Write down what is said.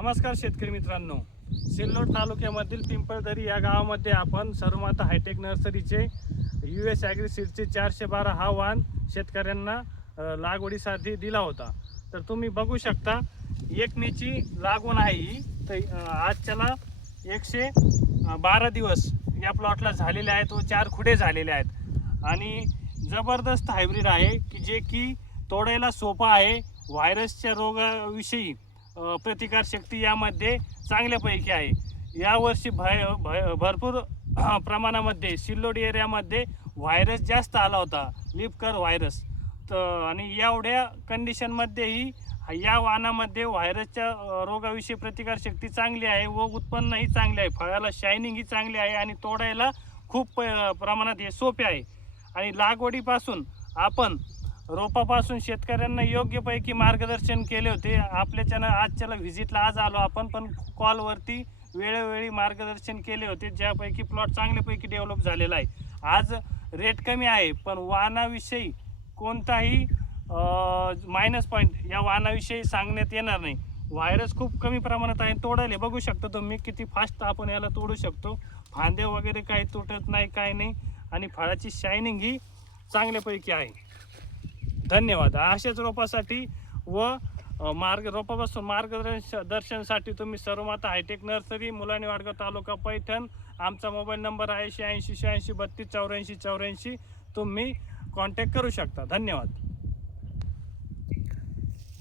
नमस्कार शेतकरी मित्रांनो, सिल्लोड तालुक्यामधील पिंपळदरी या गावामध्ये आपण सर्वमाता हायटेक नर्सरीचे US ॲग्री सीडचे 412 हा वाण शेतकऱ्यांना लागवडीसाठी दिला होता। तर तुम्ही बघू शकता 1 मेची लागवड आहे ही। तर आजच्याला 112 दिवस या प्लॉटला झालेले आहेत व 4 खुडे झालेले आहेत आणि जबरदस्त हायब्रिड आहे की तोडायला सोपा आहे। व्हायरसच्या रोगाविषयी प्रतिकारशक्ती यामध्ये चांगल्यापैकी आहे। यावर्षी भरपूर प्रमाणामध्ये सिल्लोड एरियामध्ये व्हायरस जास्त आला होता, लिपकर व्हायरस। तर आणि एवढ्या कंडिशनमध्येही या वाणामध्ये व्हायरसच्या रोगाविषयी प्रतिकारशक्ती चांगली आहे व उत्पन्नही चांगले आहे। फळाला शायनिंगही चांगली आहे आणि तोडायला खूप प्रमाणात हे सोपे आहे। आणि लागवडीपासून आपण रोपापासून शेतकऱ्यांना योग्यपैकी मार्गदर्शन केले होते। आपल्याच्यानं आजच्याला व्हिजिटला आज आलो आपण, पण कॉलवरती वेळोवेळी मार्गदर्शन केले होते, ज्यापैकी प्लॉट चांगल्यापैकी डेव्हलप झालेला आहे। आज रेट कमी आहे, पण वाणाविषयी कोणताही मायनस पॉईंट या वाणाविषयी सांगण्यात येणार नाही। व्हायरस खूप कमी प्रमाणात आहे, तोडायला बघू शकतो तुम्ही किती फास्ट आपण याला तोडू शकतो। फांदे वगैरे काही तुटत नाही, काही नाही आणि फळाची शायनिंग ही चांगल्यापैकी आहे। धन्यवाद। अशाच रोपासाठी व रोपापासून मार्गदर्शनासाठी तुम्ही सर्वमाता हायटेक नर्सरी, मुलानी वाडगाव, तालुका पैठण। आमचा मोबाईल नंबर आहे 86 86 32 84 84। तुम्ही कॉन्टॅक्ट करू शकता। धन्यवाद।